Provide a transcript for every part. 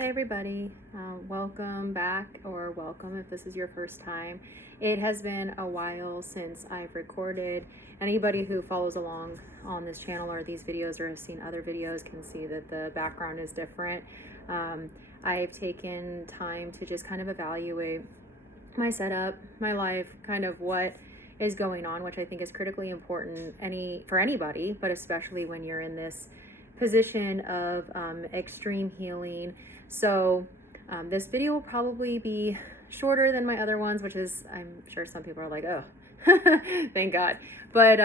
Hey everybody, welcome back, or welcome if this is your first time. It has been a while since I've recorded. Anybody who follows along on this channel or these videos or has seen other videos can see that the background is different. I've taken time to just kind of evaluate my setup, my life, kind of what is going on, which I think is critically important for anybody, but especially when you're in this position of extreme healing. So this video will probably be shorter than my other ones, which is, I'm sure some people are like, oh, thank God. But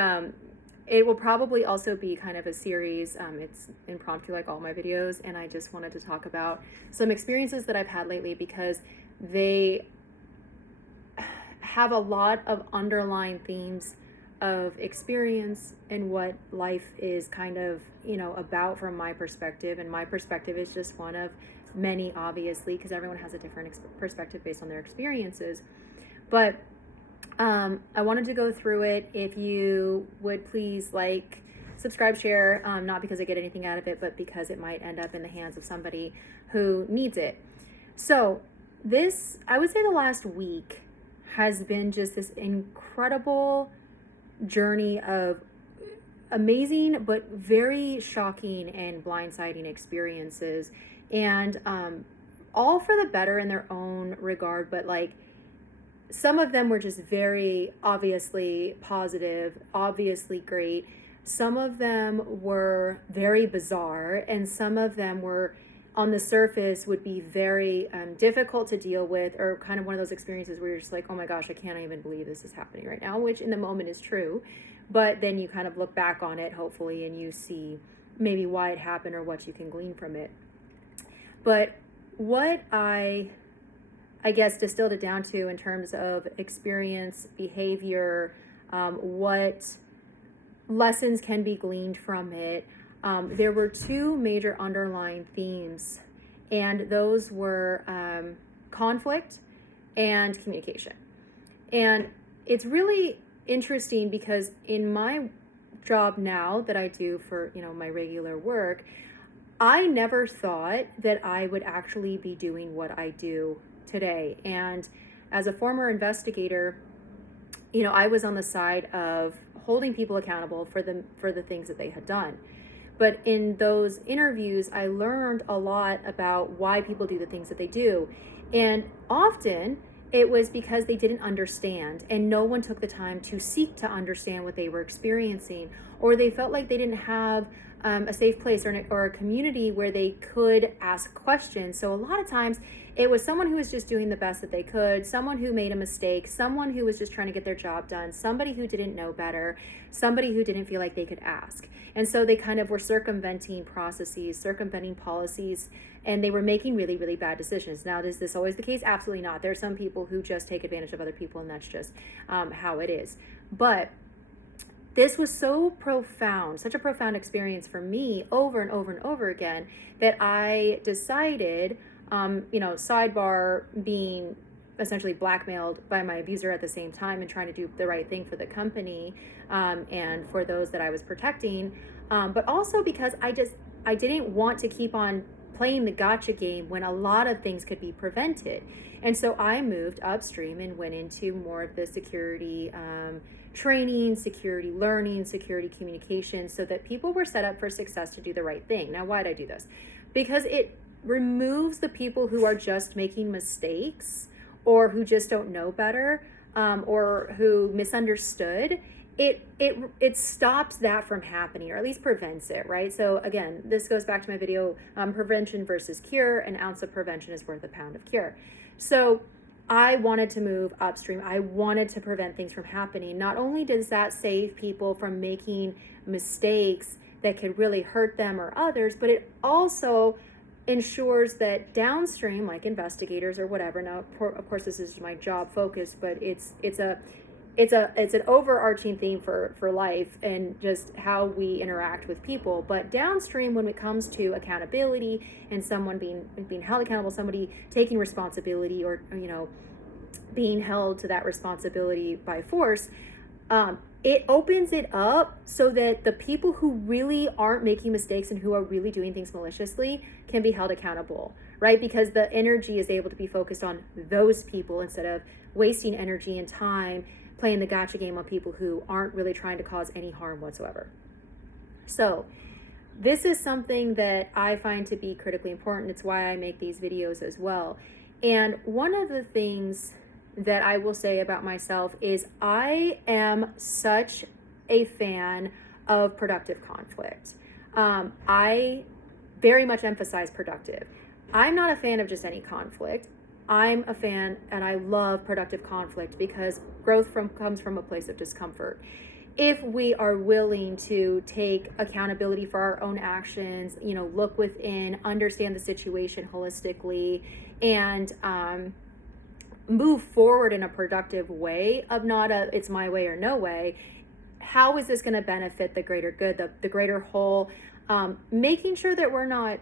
it will probably also be kind of a series. It's impromptu like all my videos, and I just wanted to talk about some experiences that I've had lately because they have a lot of underlying themes of experience and what life is kind of, about from my perspective. And my perspective is just one of many, obviously, because everyone has a different perspective based on their experiences. But I wanted to go through it. If you would please subscribe, share, not because I get anything out of it, but because it might end up in the hands of somebody who needs it. So this, I would say the last week has been just this incredible journey of amazing but very shocking and blindsiding experiences, and all for the better in their own regard. But some of them were just very obviously positive, obviously great. Some of them were very bizarre, and some of them were on the surface would be very difficult to deal with, or kind of one of those experiences where you're just like, oh my gosh, I can't even believe this is happening right now, which in the moment is true. But then you kind of look back on it, hopefully, and you see maybe why it happened or what you can glean from it. But what I guess distilled it down to in terms of experience, behavior, what lessons can be gleaned from it, there were two major underlying themes, and those were conflict and communication. And it's really interesting because in my job now that I do for, my regular work, I never thought that I would actually be doing what I do today. And as a former investigator, I was on the side of holding people accountable for the things that they had done. But in those interviews, I learned a lot about why people do the things that they do. And often it was because they didn't understand, and no one took the time to seek to understand what they were experiencing, or they felt like they didn't have a safe place or a community where they could ask questions. So a lot of times it was someone who was just doing the best that they could, someone who made a mistake, someone who was just trying to get their job done, somebody who didn't know better, somebody who didn't feel like they could ask. And so they kind of were circumventing processes, circumventing policies, and they were making really, really bad decisions. Now, is this always the case? Absolutely not. There are some people who just take advantage of other people, and that's just how it is. But this was so profound, such a profound experience for me over and over and over again, that I decided, sidebar, being essentially blackmailed by my abuser at the same time and trying to do the right thing for the company and for those that I was protecting, but also because I didn't want to keep on playing the gotcha game when a lot of things could be prevented. And so I moved upstream and went into more of the security training, security learning, security communication, so that people were set up for success to do the right thing. Now, why did I do this? Because it removes the people who are just making mistakes, or who just don't know better, or who misunderstood. It stops that from happening, or at least prevents it, right? So again, this goes back to my video, prevention versus cure. An ounce of prevention is worth a pound of cure. So I wanted to move upstream. I wanted to prevent things from happening. Not only does that save people from making mistakes that could really hurt them or others, but it also ensures that downstream, like investigators or whatever. Now, of course, this is my job focus, but it's an overarching theme for life and just how we interact with people. But downstream, when it comes to accountability and someone being held accountable, somebody taking responsibility, or being held to that responsibility by force, it opens it up so that the people who really aren't making mistakes and who are really doing things maliciously can be held accountable, right? Because the energy is able to be focused on those people instead of wasting energy and time playing the gotcha game on people who aren't really trying to cause any harm whatsoever. So this is something that I find to be critically important. It's why I make these videos as well. And one of the things that I will say about myself is I am such a fan of productive conflict. I very much emphasize productive. I'm not a fan of just any conflict. I'm a fan and I love productive conflict because growth comes from a place of discomfort. If we are willing to take accountability for our own actions, look within, understand the situation holistically, and move forward in a productive way of not it's my way or no way, how is this going to benefit the greater good, the greater whole, making sure that we're not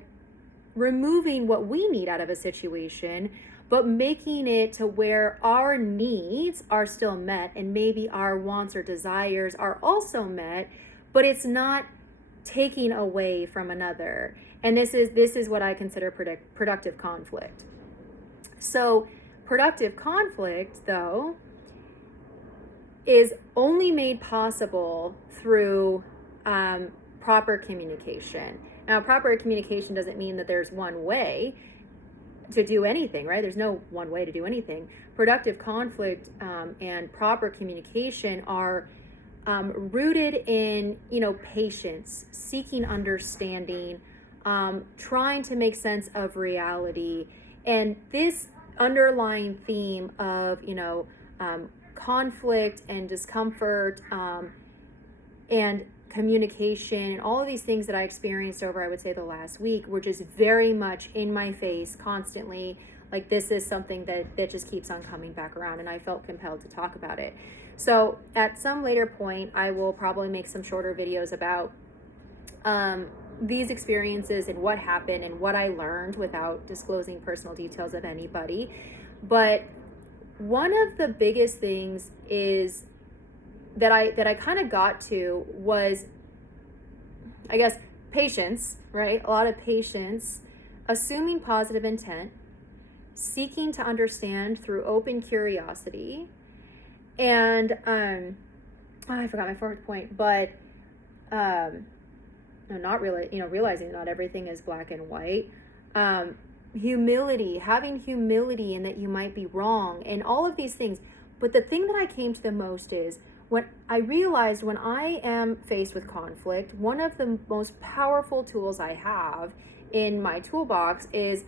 removing what we need out of a situation, but making it to where our needs are still met and maybe our wants or desires are also met, but it's not taking away from another. And this is what I consider productive conflict. So productive conflict, though, is only made possible through proper communication. Now, proper communication doesn't mean that there's one way to do anything, right? There's no one way to do anything. Productive conflict and proper communication are rooted in, patience, seeking understanding, trying to make sense of reality. And this underlying theme of, conflict and discomfort and communication and all of these things that I experienced over, I would say, the last week were just very much in my face constantly. Like, this is something that just keeps on coming back around, and I felt compelled to talk about it. So at some later point, I will probably make some shorter videos about these experiences and what happened and what I learned without disclosing personal details of anybody. But one of the biggest things is that I kind of got to was, I guess, patience, right? A lot of patience, assuming positive intent, seeking to understand through open curiosity, and I forgot my fourth point, but not really, realizing not everything is black and white. Humility, having humility in that you might be wrong, and all of these things. But the thing that I came to the most is when I realized when I am faced with conflict, one of the most powerful tools I have in my toolbox is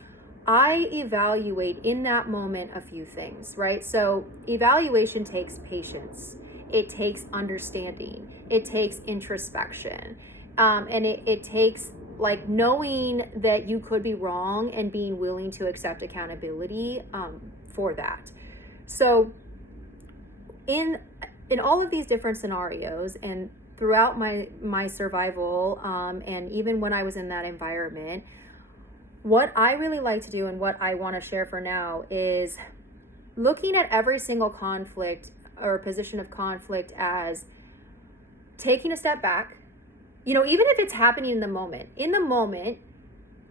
I evaluate in that moment a few things, right? So evaluation takes patience. It takes understanding. It takes introspection. And it takes like knowing that you could be wrong and being willing to accept accountability for that. So in all of these different scenarios and throughout my survival, and even when I was in that environment, what I really like to do and what I want to share for now is looking at every single conflict or position of conflict as taking a step back. Even if it's happening in the moment,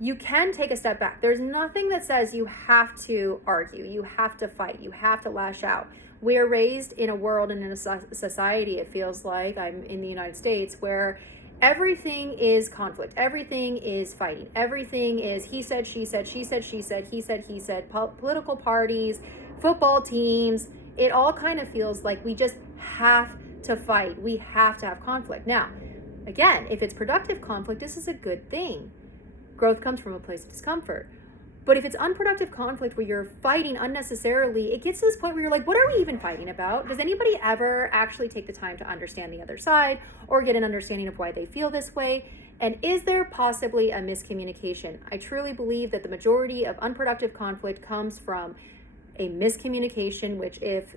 you can take a step back. There's nothing that says you have to argue, you have to fight, you have to lash out. We are raised in a world and in a society, it feels like, I'm in the United States, where everything is conflict, everything is fighting, everything is he said, she said, she said, she said, he said, political parties, football teams. It all kind of feels like we just have to fight. We have to have conflict. Now, again, if it's productive conflict, this is a good thing. Growth comes from a place of discomfort. But if it's unproductive conflict where you're fighting unnecessarily, it gets to this point where you're like, what are we even fighting about? Does anybody ever actually take the time to understand the other side or get an understanding of why they feel this way? And is there possibly a miscommunication? I truly believe that the majority of unproductive conflict comes from a miscommunication, which if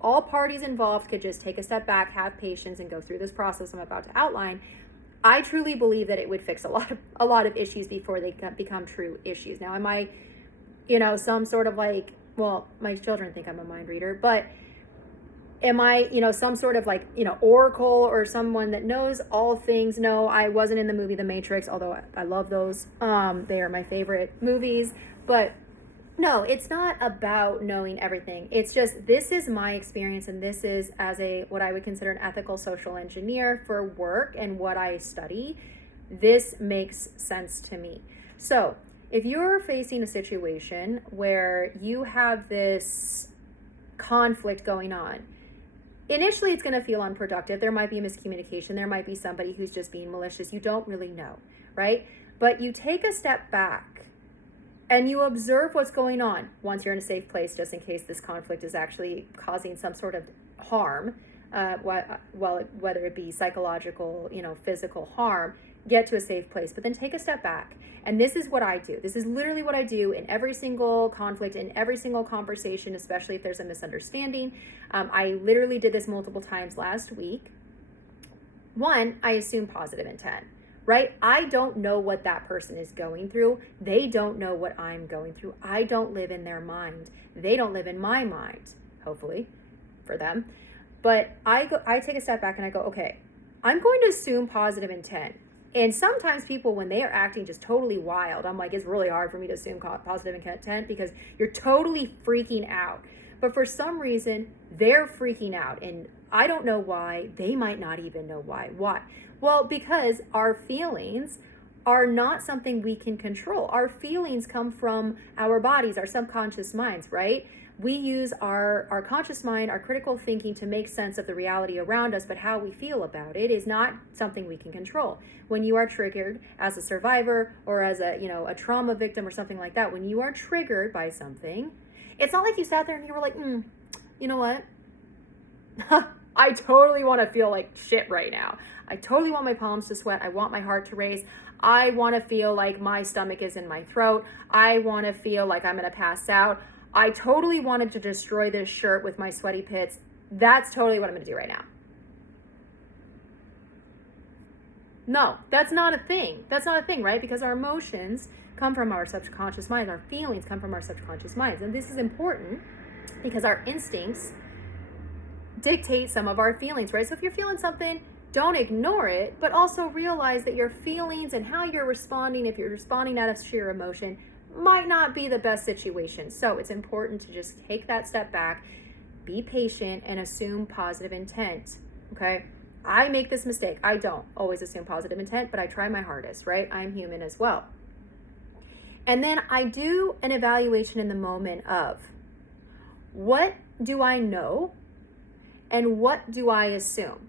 all parties involved could just take a step back, have patience, and go through this process I'm about to outline, I truly believe that it would fix a lot of issues before they become true issues. Now, am I, some sort of like, well, my children think I'm a mind reader, but am I, some sort of like, oracle or someone that knows all things? No, I wasn't in the movie The Matrix, although I love those. They are my favorite movies. But no, it's not about knowing everything. It's just, this is my experience, and this is as what I would consider an ethical social engineer for work and what I study. This makes sense to me. So if you're facing a situation where you have this conflict going on, initially it's going to feel unproductive. There might be miscommunication. There might be somebody who's just being malicious. You don't really know, right? But you take a step back and you observe what's going on once you're in a safe place, just in case this conflict is actually causing some sort of harm, whether it be psychological, physical harm. Get to a safe place, but then take a step back. And this is what I do. This is literally what I do in every single conflict, in every single conversation, especially if there's a misunderstanding. I literally did this multiple times last week. One, I assume positive intent, right? I don't know what that person is going through. They don't know what I'm going through. I don't live in their mind. They don't live in my mind, hopefully, for them. But I take a step back and I go, okay, I'm going to assume positive intent. And sometimes people, when they are acting just totally wild, I'm like, it's really hard for me to assume positive intent because you're totally freaking out. But for some reason, they're freaking out. And I don't know why. They might not even know why. Why? Well, because our feelings are not something we can control. Our feelings come from our bodies, our subconscious minds, right? We use our conscious mind, our critical thinking to make sense of the reality around us, but how we feel about it is not something we can control. When you are triggered as a survivor or as a trauma victim or something like that, when you are triggered by something, it's not like you sat there and you were like, you know what? I totally want to feel like shit right now. I totally want my palms to sweat. I want my heart to race. I want to feel like my stomach is in my throat. I want to feel like I'm going to pass out. I totally wanted to destroy this shirt with my sweaty pits. That's totally what I'm going to do right now. No, that's not a thing. That's not a thing, right? Because our emotions come from our subconscious mind. Our feelings come from our subconscious minds. And this is important because our instincts dictate some of our feelings, right? So if you're feeling something, don't ignore it, but also realize that your feelings and how you're responding, if you're responding out of sheer emotion, might not be the best situation. So it's important to just take that step back, be patient, and assume positive intent, okay? I make this mistake. I don't always assume positive intent, but I try my hardest, right? I'm human as well. And then I do an evaluation in the moment of what do I know and what do I assume?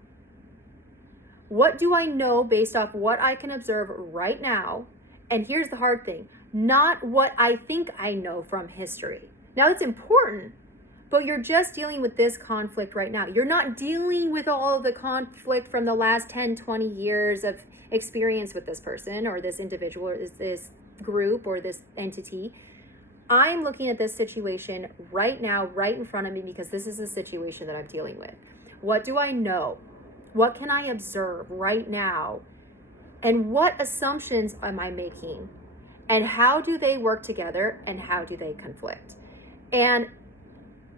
What do I know based off what I can observe right now? And here's the hard thing. Not what I think I know from history. Now, it's important, but you're just dealing with this conflict right now. You're not dealing with all of the conflict from the last 10, 20 years of experience with this person or this individual or this group or this entity. I'm looking at this situation right now, right in front of me, because this is the situation that I'm dealing with. What do I know? What can I observe right now? And what assumptions am I making? And how do they work together and how do they conflict? And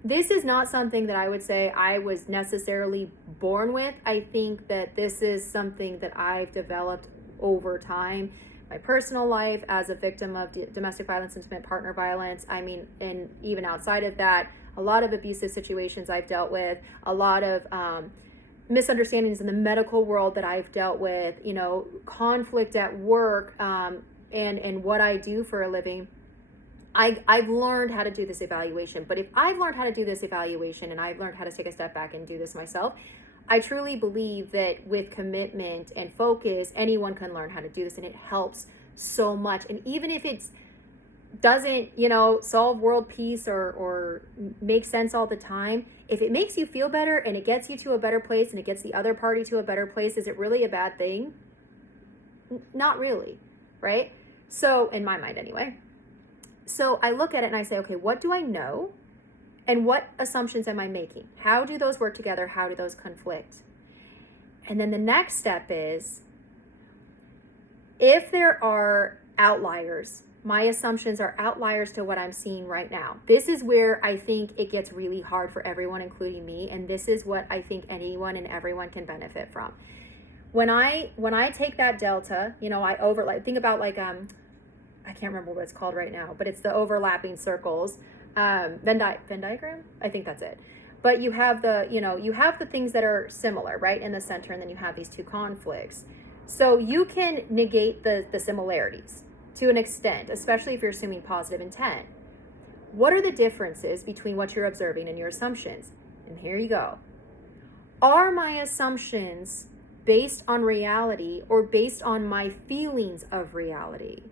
this is not something that I would say I was necessarily born with. I think that this is something that I've developed over time. My personal life as a victim of domestic violence, intimate partner violence. I mean, and even outside of that, a lot of abusive situations I've dealt with, a lot of misunderstandings in the medical world that I've dealt with, conflict at work, and what I do for a living. I've learned how to do this evaluation. But if I've learned how to do this evaluation and I've learned how to take a step back and do this myself, I truly believe that with commitment and focus, anyone can learn how to do this, and it helps so much. And even if it doesn't, solve world peace or make sense all the time, if it makes you feel better and it gets you to a better place and it gets the other party to a better place, is it really a bad thing? Not really, right? So, in my mind anyway. So I look at it and I say, okay, what do I know? And what assumptions am I making? How do those work together? How do those conflict? And then the next step is, if there are outliers, my assumptions are outliers to what I'm seeing right now. This is where I think it gets really hard for everyone, including me. And this is what I think anyone and everyone can benefit from. When I take that delta, I overlap. Think about like, I can't remember what it's called right now, but it's the overlapping circles. Venn diagram? I think that's it. But you have you have the things that are similar, right, in the center, and then you have these two conflicts. So you can negate the similarities to an extent, especially if you're assuming positive intent. What are the differences between what you're observing and your assumptions? And here you go. Are my assumptions based on reality or based on my feelings of reality?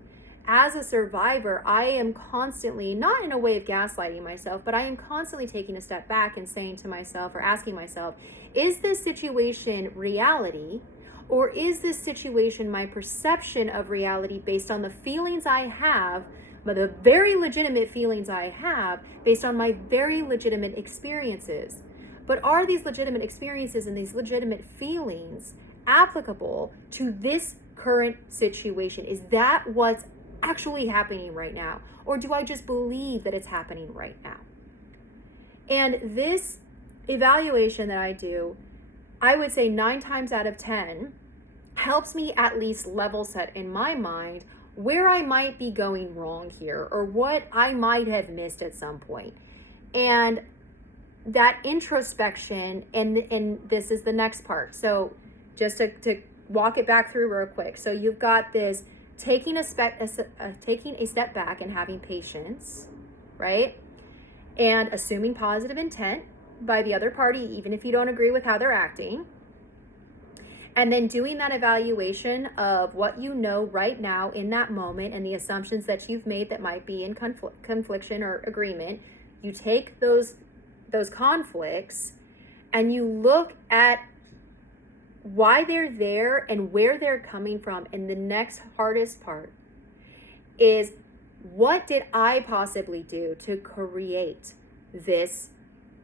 As a survivor, I am constantly, not in a way of gaslighting myself, but I am constantly taking a step back and saying to myself or asking myself, is this situation reality? Or is this situation my perception of reality based on the feelings I have, but the very legitimate feelings I have based on my very legitimate experiences? But are these legitimate experiences and these legitimate feelings applicable to this current situation? Is that what's actually happening right now? Or do I just believe that it's happening right now? And this evaluation that I do, I would say 9 times out of 10, helps me at least level set in my mind where I might be going wrong here or what I might have missed at some point. And that introspection, and this is the next part. So just to walk it back through real quick. So you've got this taking a step back and having patience, right? And assuming positive intent by the other party, even if you don't agree with how they're acting. And then doing that evaluation of what you know right now in that moment and the assumptions that you've made that might be in confliction or agreement. You take those conflicts and you look at why they're there and where they're coming from. And the next hardest part is, what did I possibly do to create this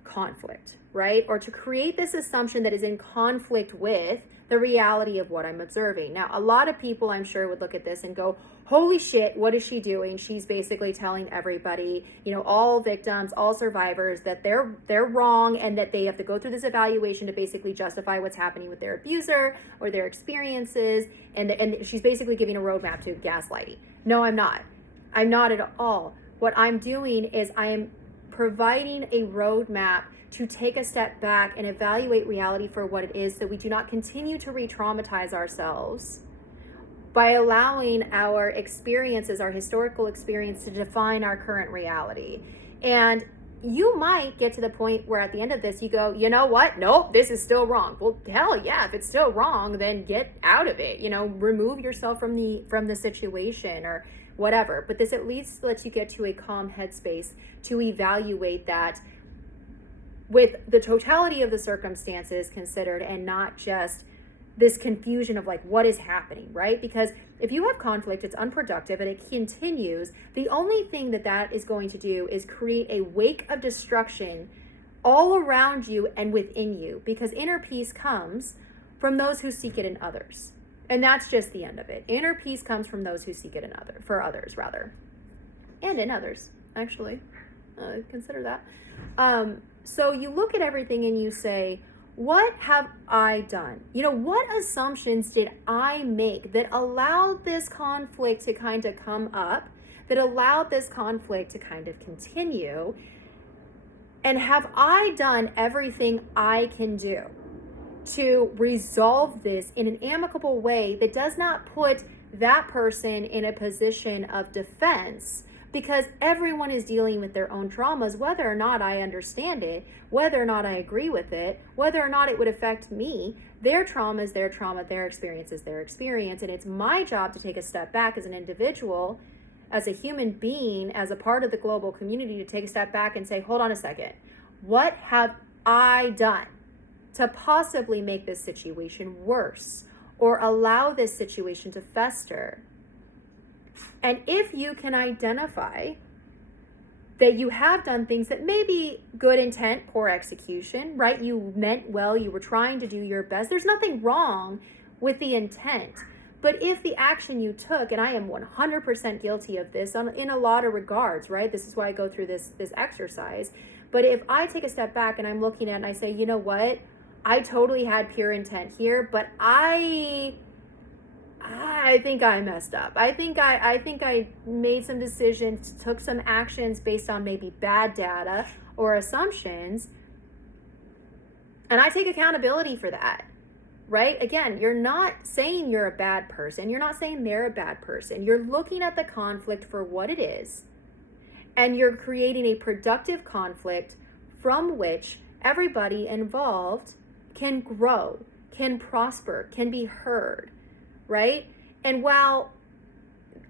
conflict, right? Or to create this assumption that is in conflict with the reality of what I'm observing. Now, a lot of people, I'm sure, would look at this and go, holy shit, what is she doing? She's basically telling everybody, all victims, all survivors, that they're wrong and that they have to go through this evaluation to basically justify what's happening with their abuser or their experiences. And she's basically giving a roadmap to gaslighting. No, I'm not. I'm not at all. What I'm doing is I am providing a roadmap to take a step back and evaluate reality for what it is, so we do not continue to re-traumatize ourselves by allowing our experiences, our historical experience, to define our current reality. And you might get to the point where at the end of this, you go, you know what? Nope, this is still wrong. Well, hell yeah, if it's still wrong, then get out of it. Remove yourself from the situation or whatever. But this at least lets you get to a calm headspace to evaluate that with the totality of the circumstances considered, and not just this confusion of like, what is happening, right? Because if you have conflict, it's unproductive and it continues. The only thing that is going to do is create a wake of destruction all around you and within you, because inner peace comes from those who seek it in others. And that's just the end of it. Inner peace comes from those who seek it for others, and in others, actually. Consider that. So you look at everything and you say, what have I done? What assumptions did I make that allowed this conflict to kind of come up, that allowed this conflict to kind of continue? And have I done everything I can do to resolve this in an amicable way that does not put that person in a position of defense? Because everyone is dealing with their own traumas, whether or not I understand it, whether or not I agree with it, whether or not it would affect me. Their trauma is their trauma, their experience is their experience. And it's my job to take a step back as an individual, as a human being, as a part of the global community, to take a step back and say, hold on a second. What have I done to possibly make this situation worse or allow this situation to fester? And if you can identify that you have done things that may be good intent, poor execution, right? You meant well, you were trying to do your best. There's nothing wrong with the intent. But if the action you took, and I am 100% guilty of this in a lot of regards, right? This is why I go through this exercise. But if I take a step back and I'm looking at it and I say, you know what? I totally had pure intent here, but I think I messed up. I think I made some decisions, took some actions based on maybe bad data or assumptions, and I take accountability for that. Right? Again, you're not saying you're a bad person. You're not saying they're a bad person. You're looking at the conflict for what it is, and you're creating a productive conflict from which everybody involved can grow, can prosper, can be heard, right? And while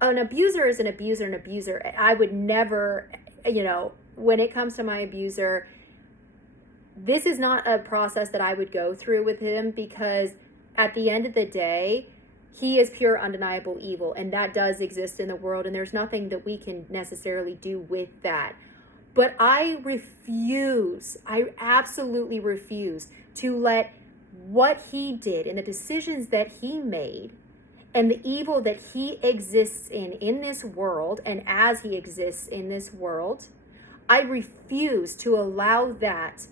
an abuser is an abuser, I would never, when it comes to my abuser, this is not a process that I would go through with him, because at the end of the day, he is pure, undeniable evil, and that does exist in the world, and there's nothing that we can necessarily do with that. But I absolutely refuse to let what he did and the decisions that he made and the evil that he exists in this world, and as he exists in this world, I refuse to allow that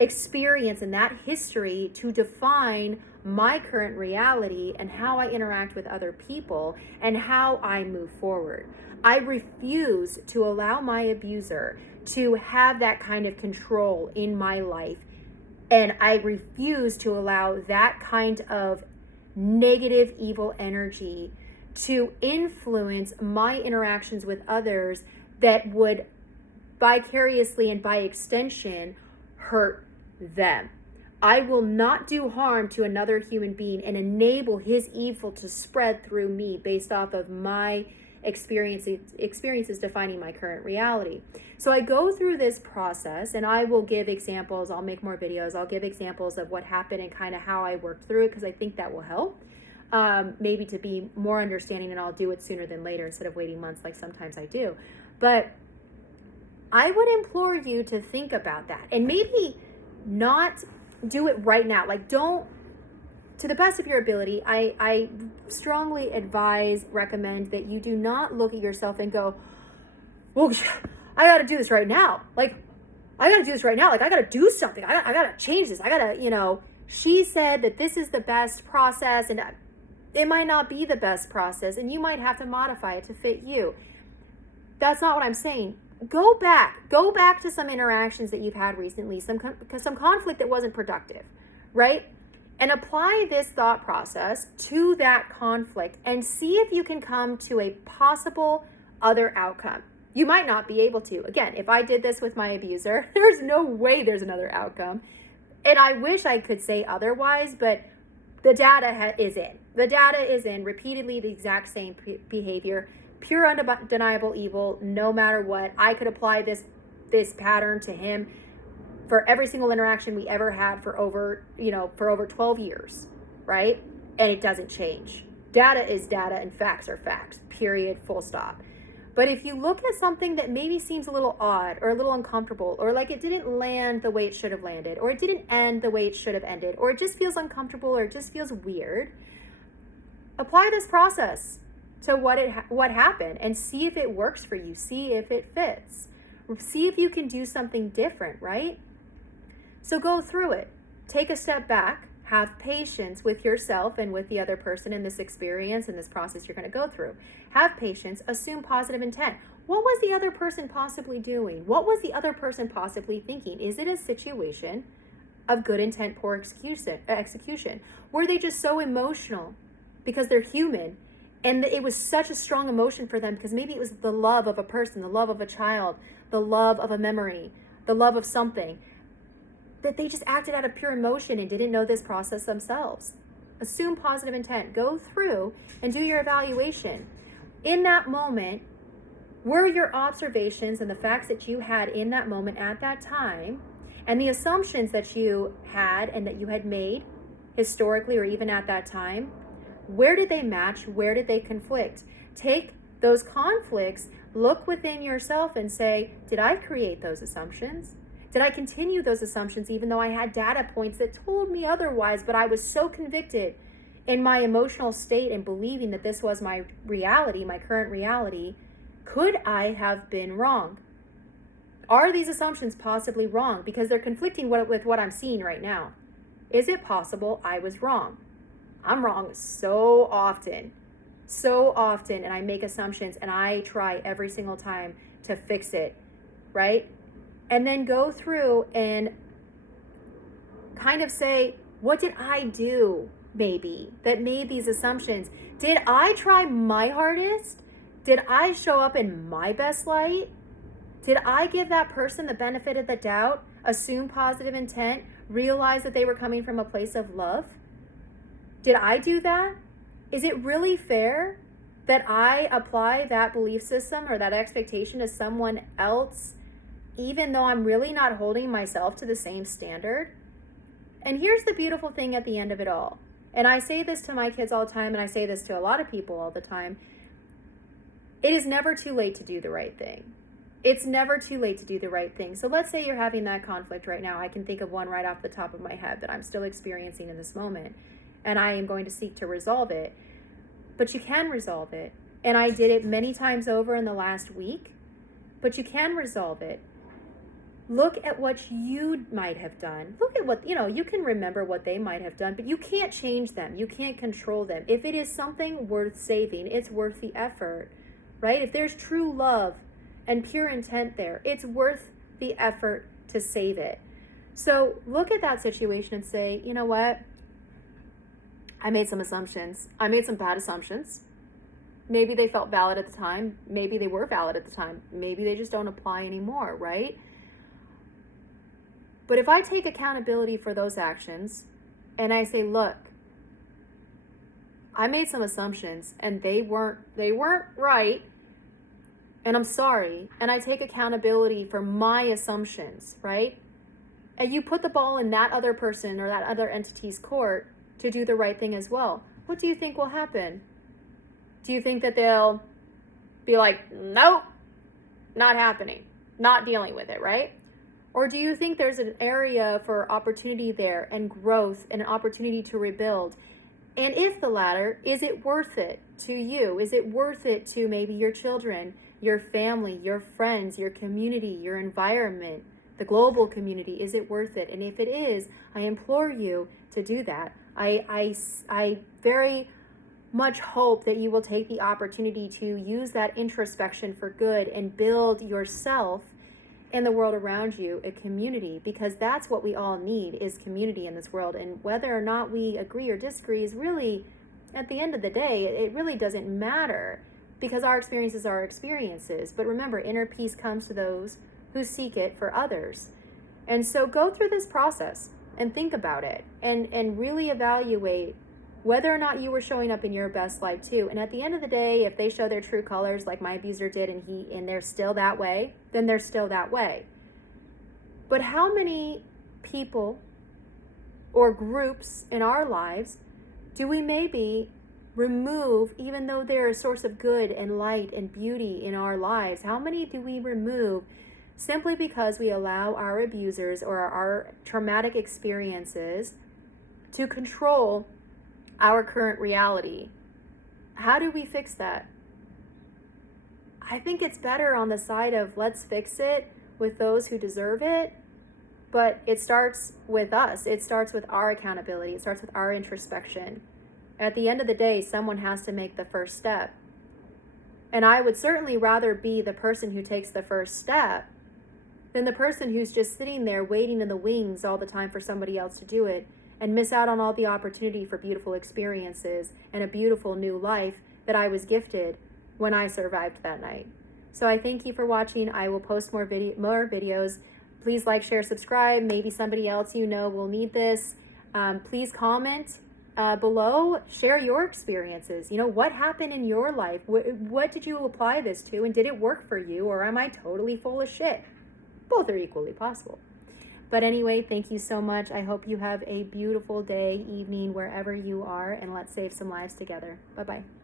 experience and that history to define my current reality and how I interact with other people and how I move forward. I refuse to allow my abuser to have that kind of control in my life, and I refuse to allow that kind of negative evil energy to influence my interactions with others that would vicariously and by extension hurt them. I will not do harm to another human being and enable his evil to spread through me based off of my experiences defining my current reality. So I go through this process, and I will give examples. I'll make more videos. I'll give examples of what happened and kind of how I worked through it, because I think that will help maybe to be more understanding, and I'll do it sooner than later instead of waiting months like sometimes I do. But I would implore you to think about that, and maybe not do it right now. Like, don't, to the best of your ability, I strongly recommend that you do not look at yourself and go, well, I got to do this right now. Like, I got to do this right now. Like, I got to do something. I got to change this. I got to, she said that this is the best process, and it might not be the best process, and you might have to modify it to fit you. That's not what I'm saying. Go back to some interactions that you've had recently, some conflict that wasn't productive, right? And apply this thought process to that conflict and see if you can come to a possible other outcome. You might not be able to. Again, if I did this with my abuser, there's no way there's another outcome. And I wish I could say otherwise, but the data is in. The data is in repeatedly the exact same behavior. Pure undeniable evil, no matter what. I could apply this pattern to him for every single interaction we ever had for over 12 years, right? And it doesn't change. Data is data and facts are facts, period, full stop. But if you look at something that maybe seems a little odd or a little uncomfortable, or like it didn't land the way it should have landed, or it didn't end the way it should have ended, or it just feels uncomfortable, or it just feels weird, apply this process to what happened and see if it works for you. See if it fits. See if you can do something different, right? So go through it. Take a step back. Have patience with yourself and with the other person in this experience and this process you're going to go through. Have patience. Assume positive intent. What was the other person possibly doing? What was the other person possibly thinking? Is it a situation of good intent, poor execution? Were they just so emotional because they're human, and it was such a strong emotion for them because maybe it was the love of a person, the love of a child, the love of a memory, the love of something, that they just acted out of pure emotion and didn't know this process themselves? Assume positive intent. Go through and do your evaluation. In that moment, were your observations and the facts that you had in that moment at that time, and the assumptions that you had and that you had made historically or even at that time, where did they match? Where did they conflict? Take those conflicts, look within yourself and say, did I create those assumptions? Did I continue those assumptions even though I had data points that told me otherwise, but I was so convicted in my emotional state and believing that this was my reality, my current reality, could I have been wrong? Are these assumptions possibly wrong? Because they're conflicting with what I'm seeing right now. Is it possible I was wrong? I'm wrong so often, and I make assumptions and I try every single time to fix it, right? And then go through and kind of say, what did I do maybe that made these assumptions? Did I try my hardest? Did I show up in my best light? Did I give that person the benefit of the doubt, assume positive intent, realize that they were coming from a place of love? Did I do that? Is it really fair that I apply that belief system or that expectation to someone else, even though I'm really not holding myself to the same standard? And here's the beautiful thing at the end of it all. And I say this to my kids all the time, and I say this to a lot of people all the time. It is never too late to do the right thing. It's never too late to do the right thing. So let's say you're having that conflict right now. I can think of one right off the top of my head that I'm still experiencing in this moment. And I am going to seek to resolve it. But you can resolve it. And I did it many times over in the last week. But you can resolve it. Look at what you might have done. Look at what, you can remember what they might have done, but you can't change them. You can't control them. If it is something worth saving, it's worth the effort, right? If there's true love and pure intent there, it's worth the effort to save it. So look at that situation and say, you know what? I made some assumptions. I made some bad assumptions. Maybe they felt valid at the time. Maybe they were valid at the time. Maybe they just don't apply anymore, right? But if I take accountability for those actions and I say, look, I made some assumptions and they weren't right, and I'm sorry, and I take accountability for my assumptions, right? And you put the ball in that other person or that other entity's court to do the right thing as well. What do you think will happen? Do you think that they'll be like, nope, not happening, not dealing with it, right? Or do you think there's an area for opportunity there and growth and an opportunity to rebuild? And if the latter, is it worth it to you? Is it worth it to maybe your children, your family, your friends, your community, your environment, the global community? Is it worth it? And if it is, I implore you to do that. I very much hope that you will take the opportunity to use that introspection for good and build yourself and the world around you a community, because that's what we all need, is community in this world. And whether or not we agree or disagree is really, at the end of the day, it really doesn't matter, because our experiences are our experiences. But remember, inner peace comes to those who seek it for others. And so go through this process and think about it and really evaluate whether or not you were showing up in your best light too. And at the end of the day, if they show their true colors like my abuser did and they're still that way, then they're still that way. But how many people or groups in our lives do we maybe remove, even though they're a source of good and light and beauty in our lives? How many do we remove simply because we allow our abusers or our traumatic experiences to control our current reality? How do we fix that? I think it's better on the side of let's fix it with those who deserve it, but it starts with us. It starts with our accountability. It starts with our introspection. At the end of the day, someone has to make the first step. And I would certainly rather be the person who takes the first step than the person who's just sitting there waiting in the wings all the time for somebody else to do it, and miss out on all the opportunity for beautiful experiences and a beautiful new life that I was gifted when I survived that night. So I thank you for watching. I will post more videos. Please like, share, subscribe. Maybe somebody else you know will need this. Please comment below. Share your experiences. What happened in your life? What did you apply this to? And did it work for you? Or am I totally full of shit? Both are equally possible. But anyway, thank you so much. I hope you have a beautiful day, evening, wherever you are, and let's save some lives together. Bye-bye.